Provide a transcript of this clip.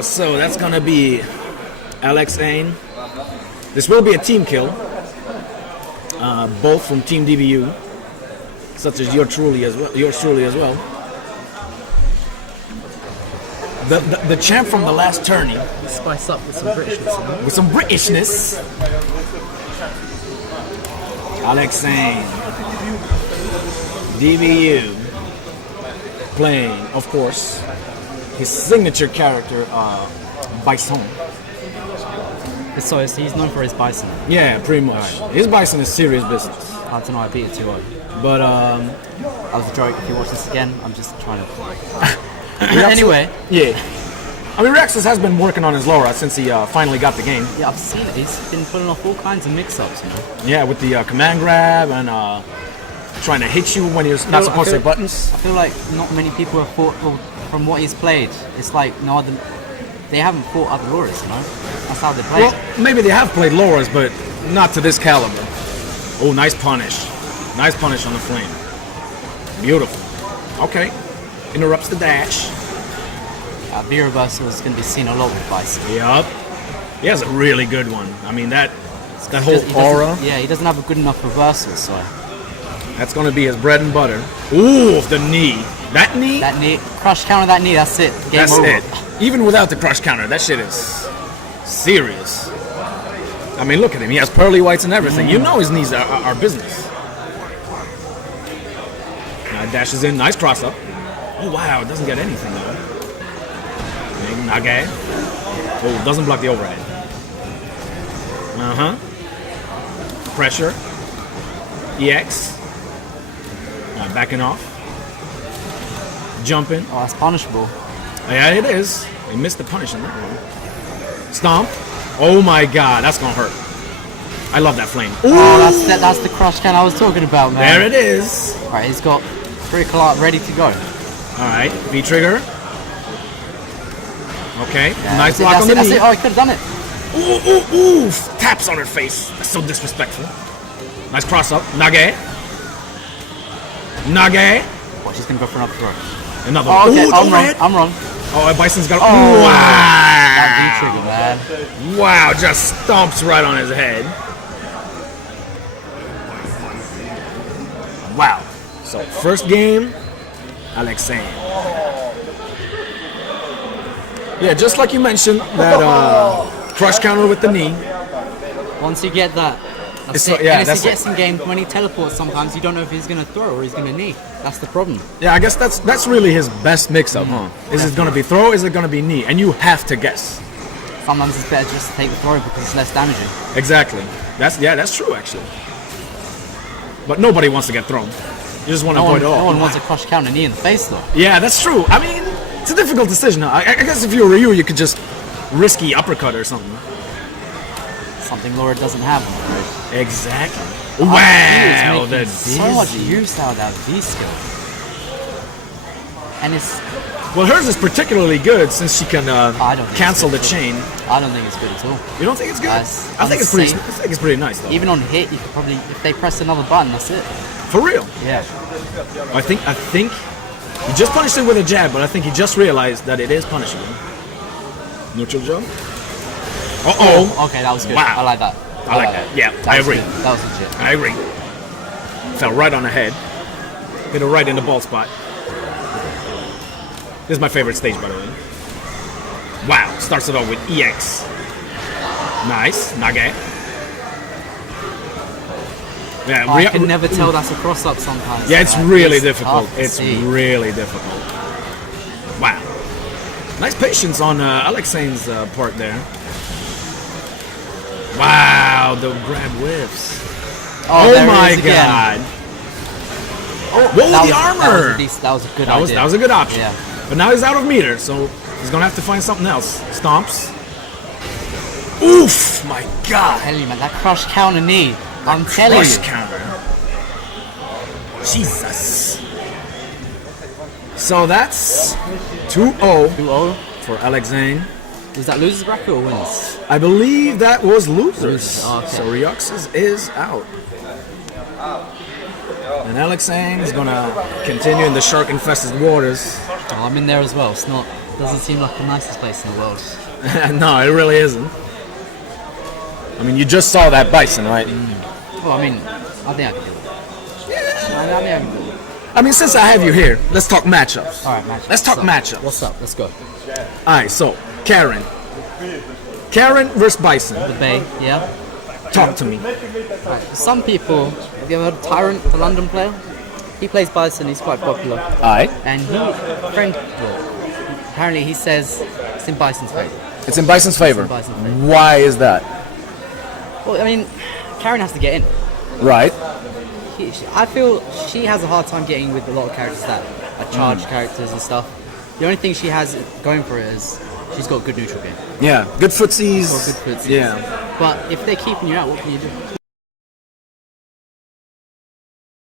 Wow, so that's gonna be Alexein. This will be a team kill. Both from Team DBU, such as yours truly as well. The champ from the last tourney. Spice up with some Britishness. You know? With some Britishness. Alexein. DBU. Playing, of course, his signature character, Bison. So he's known for his bison. Yeah, pretty much. Right. His bison is serious business. I don't know, I beat it 2-0. But, that was a joke. If you watch this again, I'm just trying to... Anyway. Yeah. I mean, Rioxas has been working on his Laura since he finally got the game. Yeah, I've seen it. He's been pulling off all kinds of mix-ups, you know? Yeah, with the command grab and trying to hit you when you're not supposed to hit buttons. I feel like not many people have fought, well, from what he's played, it's like no other... They haven't fought other Lauras, you know? That's how they play. Well, maybe they have played Lauras, but not to this caliber. Oh, nice punish. Nice punish on the flame. Beautiful. Okay. Interrupts the dash. V reversal is going to be seen a lot with Bison. Yup. He has a really good one. I mean, that whole aura. Yeah, he doesn't have a good enough reversal, so... That's going to be his bread and butter. Ooh, the knee. That knee? That knee. Crush counter that knee, that's it. Game that's over. it. Even without the crush counter, that shit is serious. I mean, look at him. He has pearly whites and everything. You know his knees are business. Now dashes in. Nice cross up. Oh, wow. It doesn't get anything, though. Nage. Oh, doesn't block the overhead. Pressure. EX. Backing off. Jumping. Oh, that's punishable. Yeah, it is. He missed the punish in that one. Stomp. Oh my god, that's gonna hurt. I love that flame. Ooh. Oh, that's the crush can I was talking about, man. There it is. Alright, he's got critical art ready to go. Alright, V-trigger. Okay, yeah, nice block on the knee. That's it. Oh, he could have done it. Ooh, ooh, ooh. Taps on her face. That's so disrespectful. Nice cross up. Nage. Nage. Watch, he's gonna go for another throw. Another one. Oh, okay. Ooh, I'm wrong. Oh, Bison's got. Oh, wow! That V-trigger, man. Wow, just stomps right on his head. Wow. So first game, Alexein. Yeah, just like you mentioned, that crush counter with the knee. Once you get that, that's it. Yeah, and that's he gets in game when he teleports. Sometimes you don't know if he's gonna throw or he's gonna knee. That's the problem. Yeah, I guess that's really his best mix-up, huh? Is it gonna be throw? Is it gonna be knee? And you have to guess. Sometimes it's better just to take the throw because it's less damaging. Exactly. That's true actually. But nobody wants to get thrown. You just want to avoid it all. No one wants a crush counter knee in the face though. Yeah, that's true. I mean, it's a difficult decision. I guess if you were Ryu, you could just risky uppercut or something. Something Laura doesn't have, I'm afraid. Exactly. Wow, that's so much use out of that V skill. And it's... Well, hers is particularly good since she can cancel the chain. I don't think it's good at all. You don't think it's good? I think it's pretty nice though. Even on hit, you could probably, if they press another button, that's it. For real? Yeah. I think he just punished it with a jab, but I think he just realized that it is punishable. Neutral jump. Uh-oh. Okay, that was good. Wow. I like that. I like that. Yeah, I agree. Good. That was legit. I agree. Fell right on the head. Hit it right in the ball spot. This is my favorite stage, by the way. Wow. Starts it off with EX. Nice. Nage. Yeah, I can never tell that's a cross-up sometimes. Yeah, it's really difficult. It's really difficult. Wow. Nice patience on Alexein's part there. Wow, the grab whiffs. Oh my god. Oh, what was the armor? That was a good idea. That was a good option. Yeah. But now he's out of meter, so he's going to have to find something else. Stomps. Oof, my god. I'm telling you, man, that crush counter knee. I'm telling you. Crush counter. Jesus. So that's 2-0 2-0 for Alexein. Was that losers bracket or wins? I believe that was losers. Oh, okay. So Rioxas is out. And Alexein is going to continue in the shark-infested waters. Oh, I'm in there as well. It's not doesn't seem like the nicest place in the world. No, it really isn't. I mean, you just saw that bison, right? Well, I mean, I think I can do it. Yeah. I think I can do it. I mean, since I have you here, let's talk matchups. Alright, matchups. Let's talk matchups. What's up? Let's go. Alright, so, Karen. Karen versus Bison. The Bay, yeah. Talk to me. Right. Some people, have you ever heard of Tyrant, the London player? He plays Bison, he's quite popular. Alright. And apparently he says it's in Bison's favour. It's in Bison's favor. Bison's favour. Why is that? Well, I mean, Karen has to get in. Right. I feel she has a hard time getting with a lot of characters that are charged characters and stuff. The only thing she has going for it is she's got good neutral game. Yeah. Good footsies. Or good footsies. Yeah. But if they're keeping you out, what can you do?